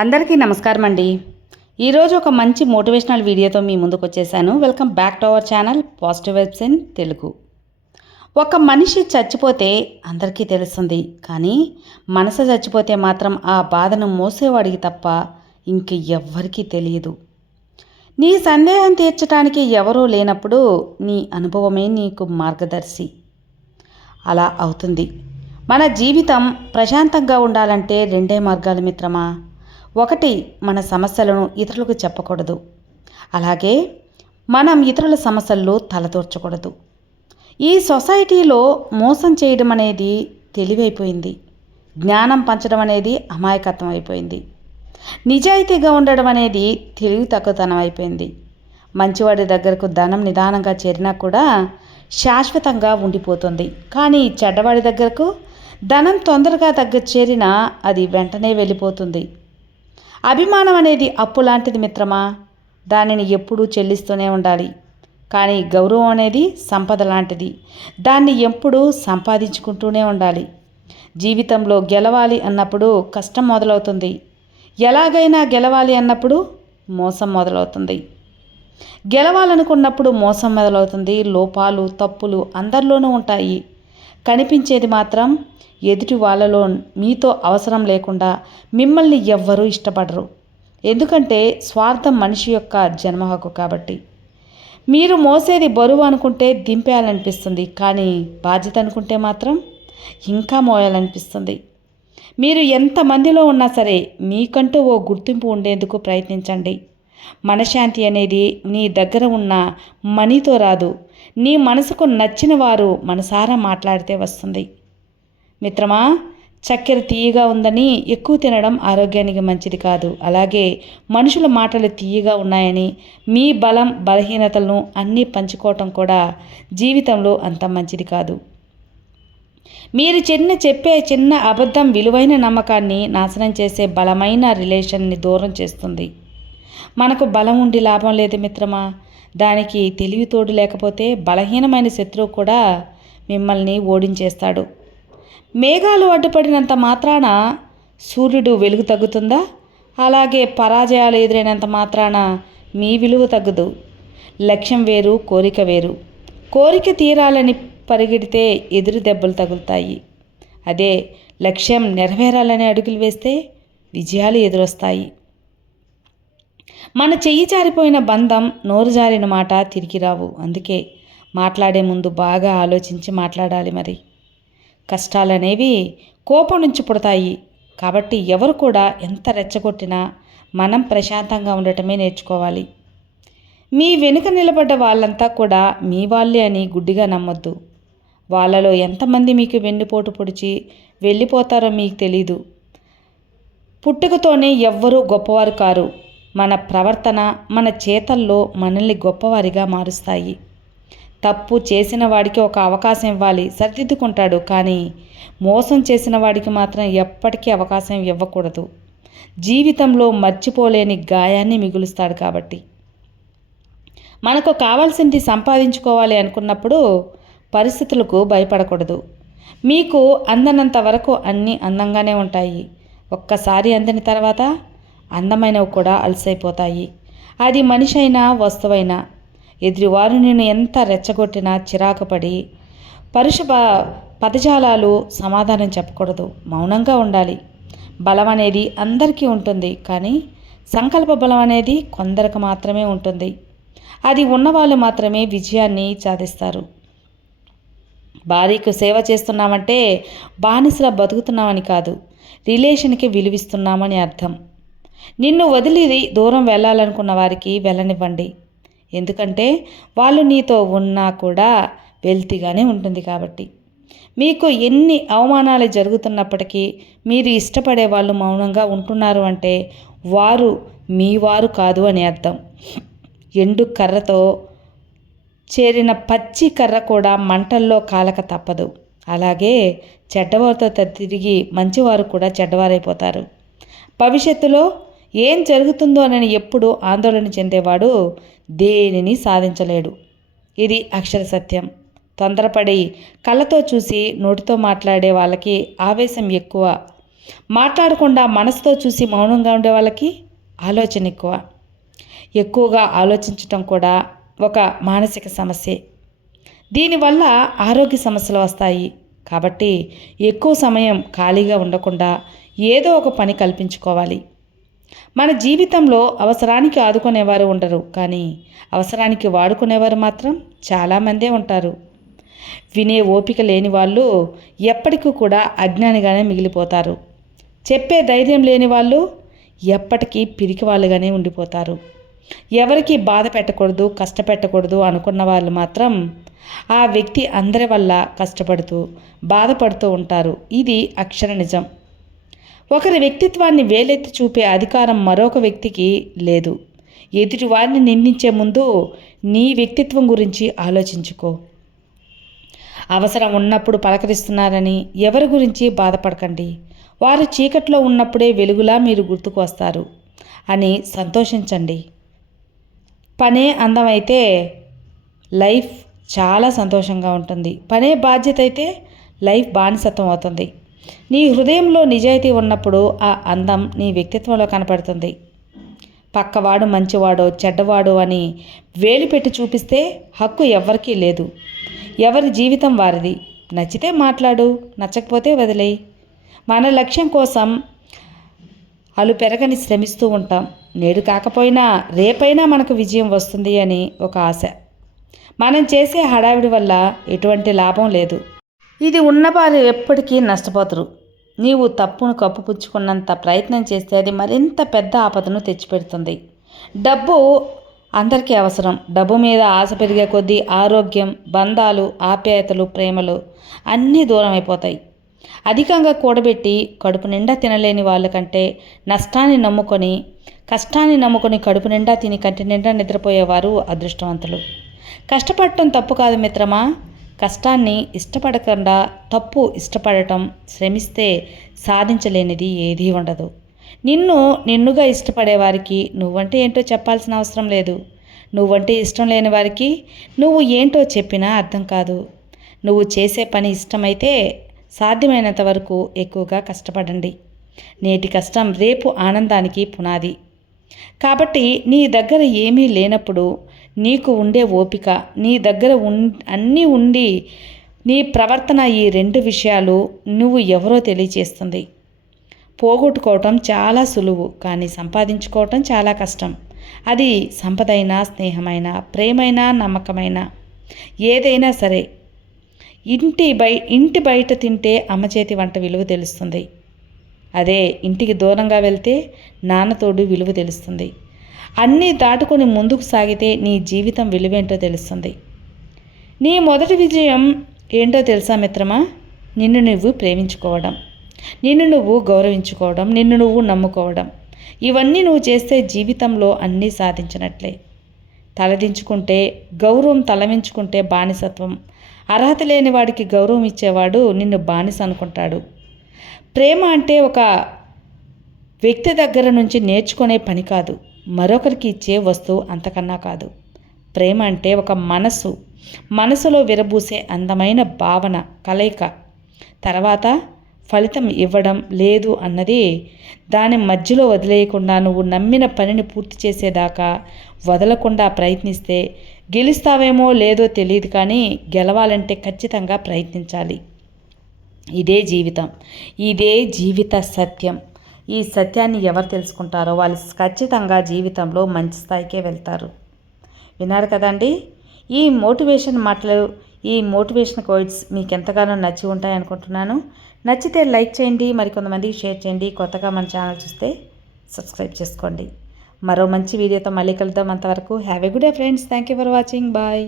అందరికీ నమస్కారం అండి. ఈరోజు ఒక మంచి మోటివేషనల్ వీడియోతో మీ ముందుకు వచ్చేసాను. Welcome back to our channel positive vibes in Telugu. ఒక మనిషి చచ్చిపోతే అందరికీ తెలుస్తుంది. కానీ మనసు చచ్చిపోతే మాత్రం ఆ బాధను మోసేవాడికి తప్ప ఇంక ఎవ్వరికీ తెలియదు. నీ సందేహం తీర్చడానికి ఎవరూ లేనప్పుడు నీ అనుభవమే నీకు మార్గదర్శి. అలా అవుతుంది. మన జీవితం ప్రశాంతంగా ఉండాలంటే రెండే మార్గాలు మిత్రమా? ఒకటి మన సమస్యలను ఇతరులకు చెప్పకూడదు. అలాగే మనం ఇతరుల సమస్యల్లో తలదూర్చకూడదు ఈ సొసైటీలో మోసం చేయడం అనేది తెలివైపోయింది. జ్ఞానం పంచడం అనేది అమాయకత్వం అయిపోయింది. నిజాయితీగా ఉండడం అనేది తెలివి తక్కువతనం అయిపోయింది. మంచివాడి దగ్గరకు ధనం నిదానంగా చేరినా కూడా శాశ్వతంగా ఉండిపోతుంది. కానీ చెడ్డవాడి దగ్గరకు ధనం తొందరగా దగ్గర చేరినా అది వెంటనే వెళ్ళిపోతుంది. అభిమానం అనేది అప్పు లాంటిది మిత్రమా? దానిని ఎప్పుడూ చెల్లిస్తూనే ఉండాలి. కానీ గౌరవం అనేది సంపద లాంటిది. దాన్ని ఎప్పుడూ సంపాదించుకుంటూనే ఉండాలి. జీవితంలో గెలవాలి అన్నప్పుడు కష్టం మొదలవుతుంది. ఎలాగైనా గెలవాలి అన్నప్పుడు మోసం మొదలవుతుంది. గెలవాలనుకున్నప్పుడు మోసం మొదలవుతుంది. లోపాలు తప్పులు అందరిలోనూ ఉంటాయి. కనిపించేది మాత్రం ఎదుటి వాళ్ళలో మీతో అవసరం లేకుండా మిమ్మల్ని ఎవ్వరూ ఇష్టపడరు. ఎందుకంటే స్వార్థం మనిషి యొక్క జన్మ హక్కు కాబట్టి. మీరు మోసేది బరువు అనుకుంటే దింపేయాలనిపిస్తుంది కానీ బాధ్యత అనుకుంటే మాత్రం ఇంకా మోయాలనిపిస్తుంది. మీరు ఎంతమందిలో ఉన్నా సరే మీకంటూ ఓ గుర్తింపు ఉండేందుకు ప్రయత్నించండి. మనశ్శాంతి అనేది నీ దగ్గర ఉన్న మనీతో రాదు. నీ మనసుకు నచ్చిన వారు మనసారా మాట్లాడితే వస్తుంది. మిత్రమా చక్కెర తీయగా ఉందని ఎక్కువ తినడం ఆరోగ్యానికి మంచిది కాదు. అలాగే మనుషుల మాటలు తీయగా ఉన్నాయని మీ బలం బలహీనతలను అన్నీ పంచుకోవటం కూడా జీవితంలో అంత మంచిది కాదు. మీరు చిన్న చెప్పే చిన్న అబద్ధం విలువైన నమ్మకాన్ని నాశనం చేసే బలమైన రిలేషన్ని దూరం చేస్తుంది. మనకు బలం ఉండి లాభం లేదు మిత్రమా. దానికి తెలివి తోడు లేకపోతే బలహీనమైన శత్రువు కూడా మిమ్మల్ని ఓడించేస్తాడు. మేఘాలు అడ్డుపడినంత మాత్రాన సూర్యుడు వెలుగు తగ్గుతుందా? అలాగే పరాజయాలు ఎదురైనంత మాత్రాన మీ విలువ తగ్గదు. లక్ష్యం వేరు కోరిక వేరు. కోరిక తీరాలని పరిగెడితే ఎదురు దెబ్బలు తగులుతాయి. అదే లక్ష్యం నెరవేరాలని అడుగులు వేస్తే విజయాలు ఎదురొస్తాయి. మన చెయ్యి జారిపోయిన బంధం నోరు జారిన మాట తిరిగి రావు. అందుకే మాట్లాడే ముందు బాగా ఆలోచించి మాట్లాడాలి మరి. కష్టాలనేవి కోపం నుంచి పుడతాయి. కాబట్టి ఎవరు కూడా ఎంత రెచ్చగొట్టినా మనం ప్రశాంతంగా ఉండటమే నేర్చుకోవాలి. మీ వెనుక నిలబడ్డ వాళ్ళంతా కూడా మీ వాళ్ళే అని గుడ్డిగా నమ్మొద్దు. వాళ్ళలో ఎంతమంది మీకు వెన్నుపోటు పొడిచి వెళ్ళిపోతారో మీకు తెలీదు. పుట్టుకతోనే ఎవ్వరూ గొప్పవారు కారు. మన ప్రవర్తన మన చేతల్లో మనల్ని గొప్పవారిగా మారుస్తాయి. తప్పు చేసిన వాడికి ఒక అవకాశం ఇవ్వాలి సరిదిద్దుకుంటాడు. కానీ మోసం చేసిన వాడికి మాత్రం ఎప్పటికీ అవకాశం ఇవ్వకూడదు. జీవితంలో మర్చిపోలేని గాయాన్ని మిగులుస్తాడు కాబట్టి. మనకు కావాల్సింది సంపాదించుకోవాలి అనుకున్నప్పుడు పరిస్థితులకు భయపడకూడదు. మీకు అందనంత వరకు అన్నీ అందంగానే ఉంటాయి. ఒక్కసారి అందిన తర్వాత అందమైనవి కూడా అలసైపోతాయి. అది మనిషి అయినా వస్తువైనా. ఎదురివారు నేను ఎంత రెచ్చగొట్టినా చిరాకుపడి పరుష పదజాలాలు సమాధానం చెప్పకూడదు. మౌనంగా ఉండాలి. బలం అనేది అందరికీ ఉంటుంది. కానీ సంకల్ప బలం అనేది కొందరికి మాత్రమే ఉంటుంది. అది ఉన్నవాళ్ళు మాత్రమే విజయాన్ని సాధిస్తారు. భార్యకు సేవ చేస్తున్నామంటే బానిసలా బతుకుతున్నామని కాదు. రిలేషన్కి విలువిస్తున్నామని అర్థం. నిన్ను వదిలి దూరం వెళ్ళాలనుకున్న వారికి వెళ్ళనివ్వండి. ఎందుకంటే వాళ్ళు నీతో ఉన్నా కూడా వెల్తీగానే ఉంటుంది కాబట్టి. మీకు ఎన్ని అవమానాలు జరుగుతున్నప్పటికీ మీరు ఇష్టపడే వాళ్ళు మౌనంగా ఉంటున్నారు అంటే వారు మీ వారు కాదు అని అర్థం. ఎండు కర్రతో చేరిన పచ్చి కర్ర కూడా మంటల్లో కాలక తప్పదు. అలాగే చెడ్డవారితో తిరిగి మంచివారు కూడా చెడ్డవారైపోతారు. భవిష్యత్తులో ఏం జరుగుతుందో అని ఆందోళన చెందేవాడు దేనిని సాధించలేడు. ఇది అక్షర సత్యం. తొందరపడి కళ్ళతో చూసి నోటితో మాట్లాడే వాళ్ళకి ఆవేశం ఎక్కువ. మాట్లాడకుండా మనసుతో చూసి మౌనంగా ఉండే వాళ్ళకి ఆలోచన ఎక్కువ. ఎక్కువగా ఆలోచించటం కూడా ఒక మానసిక సమస్యే. దీనివల్ల ఆరోగ్య సమస్యలు వస్తాయి. కాబట్టి ఎక్కువ సమయం ఖాళీగా ఉండకుండా ఏదో ఒక పని కల్పించుకోవాలి. మన జీవితంలో అవసరానికి ఆదుకునేవారు ఉండరు కానీ అవసరానికి వాడుకునేవారు మాత్రం చాలామందే ఉంటారు. వినే ఓపిక లేని వాళ్ళు ఎప్పటికీ కూడా అజ్ఞానిగానే మిగిలిపోతారు. చెప్పే ధైర్యం లేని వాళ్ళు ఎప్పటికీ పిరికి వాళ్ళుగానే ఉండిపోతారు. ఎవరికి బాధ పెట్టకూడదు కష్టపెట్టకూడదు అనుకున్న వాళ్ళు మాత్రం ఆ వ్యక్తి అందరి వల్ల కష్టపడుతూ బాధపడుతూ ఉంటారు. ఇది అక్షర నిజం. ఒకరి వ్యక్తిత్వాన్ని వేలెత్తి చూపే అధికారం మరొక వ్యక్తికి లేదు. ఎదుటి వారిని నిందించే ముందు నీ వ్యక్తిత్వం గురించి ఆలోచించుకో. అవసరం ఉన్నప్పుడు పలకరిస్తున్నారని ఎవరి గురించి బాధపడకండి. వారు చీకట్లో ఉన్నప్పుడే వెలుగులా మీరు గుర్తుకు వస్తారు అని సంతోషించండి. పనే అందమైతే లైఫ్ చాలా సంతోషంగా ఉంటుంది. పనే బాధ్యత అయితే లైఫ్ బానిసత్వం అవుతుంది. నీ హృదయంలో నిజాయితీ ఉన్నప్పుడు ఆ అందం నీ వ్యక్తిత్వంలో కనపడుతుంది. పక్కవాడు మంచివాడో చెడ్డవాడు అని వేలు పెట్టి చూపిస్తే హక్కు ఎవ్వరికీ లేదు. ఎవరి జీవితం వారిది. నచ్చితే మాట్లాడు నచ్చకపోతే వదిలేయి. మన లక్ష్యం కోసం అలు పెరగని శ్రమిస్తూ ఉంటాం. నేడు కాకపోయినా రేపైనా మనకు విజయం వస్తుంది అని ఒక ఆశ. మనం చేసే హడావిడి వల్ల ఎటువంటి లాభం లేదు. ఇది ఉన్నవారు ఎప్పటికీ నష్టపోతారు. నీవు తప్పును కప్పుపుచ్చుకున్నంత ప్రయత్నం చేస్తే అది మరింత పెద్ద ఆపదను తెచ్చిపెడుతుంది. డబ్బు అందరికీ అవసరం. డబ్బు మీద ఆశ పెరిగే కొద్దీ ఆరోగ్యం బంధాలు ఆప్యాయతలు ప్రేమలు అన్నీ దూరం అయిపోతాయి. అధికంగా కూడబెట్టి కడుపు నిండా తినలేని వాళ్ళకంటే నష్టాన్ని నమ్ముకొని కష్టాన్ని నమ్ముకొని కడుపు నిండా తిని కంటి నిండా నిద్రపోయేవారు అదృష్టవంతులు. కష్టపడటం తప్పు కాదు మిత్రమా? కష్టాన్ని ఇష్టపడకుండా తప్పు ఇష్టపడటం శ్రమిస్తే సాధించలేనిది ఏదీ ఉండదు. నిన్ను నిన్నుగా ఇష్టపడేవారికి నువ్వంటే ఏంటో చెప్పాల్సిన అవసరం లేదు. నువ్వంటే ఇష్టం లేని వారికి నువ్వు ఏంటో చెప్పినా అర్థం కాదు. నువ్వు చేసే పని ఇష్టమైతే సాధ్యమైనంత వరకు ఎక్కువగా కష్టపడండి. నేటి కష్టం రేపు ఆనందానికి పునాది. కాబట్టి నీ దగ్గర ఏమీ లేనప్పుడు నీకు ఉండే ఓపిక నీ దగ్గర ఉన్ అన్నీ ఉండి నీ ప్రవర్తన ఈ రెండు విషయాలు నువ్వు ఎవరో తెలియచేస్తుంది. పోగొట్టుకోవటం చాలా సులువు కానీ సంపాదించుకోవటం చాలా కష్టం. అది సంపదైనా స్నేహమైన ప్రేమైనా నమ్మకమైన ఏదైనా సరే. ఇంటి బయ ఇంటి బయట తింటే అమ్మ చేతి వంట విలువ తెలుస్తుంది. అదే ఇంటికి దూరంగా వెళ్తే నాన్నతోడు విలువ తెలుస్తుంది. అన్నీ దాటుకొని ముందుకు సాగితే నీ జీవితం విలువేంటో తెలుస్తుంది. నీ మొదటి విజయం ఏంటో తెలుసా మిత్రమా? నిన్ను నువ్వు ప్రేమించుకోవడం నిన్ను నువ్వు గౌరవించుకోవడం నిన్ను నువ్వు నమ్ముకోవడం. ఇవన్నీ నువ్వు చేస్తే జీవితంలో అన్నీ సాధించినట్లే. తలదించుకుంటే గౌరవం తలమించుకుంటే బానిసత్వం. అర్హత లేని వాడికి గౌరవం ఇచ్చేవాడు నిన్ను బానిస అనుకుంటాడు. ప్రేమ అంటే ఒక వ్యక్తి దగ్గర నుంచి నేర్చుకునే పని కాదు మరొకరికి ఇచ్చే వస్తువు అంతకన్నా కాదు. ప్రేమ అంటే ఒక మనసు మనసులో విరబూసే అందమైన భావన కలయిక. తర్వాత ఫలితం ఇవ్వడం లేదు అన్నది దాని మధ్యలో వదిలేయకుండా నువ్వు నమ్మిన పనిని పూర్తి చేసేదాకా వదలకుండా ప్రయత్నిస్తే గెలుస్తావేమో లేదో తెలియదు కానీ గెలవాలంటే ఖచ్చితంగా ప్రయత్నించాలి. ఇదే జీవితం. ఇదే జీవిత సత్యం. ఈ సత్యాన్ని ఎవరు తెలుసుకుంటారో వాళ్ళు ఖచ్చితంగా జీవితంలో మంచి స్థాయికే వెళ్తారు. విన్నారు కదండి? ఈ మోటివేషన్ మాటలు ఈ మోటివేషన్ కోయిడ్స్ మీకు ఎంతగానో నచ్చి ఉంటాయి అనుకుంటున్నాను. నచ్చితే లైక్ చేయండి మరికొంతమందికి షేర్ చేయండి. కొత్తగా మన ఛానల్ చూస్తే సబ్స్క్రైబ్ చేసుకోండి. మరో మంచి వీడియోతో మళ్ళీ కలుద్దాం అంతవరకు. Have a good day friends thank you for watching bye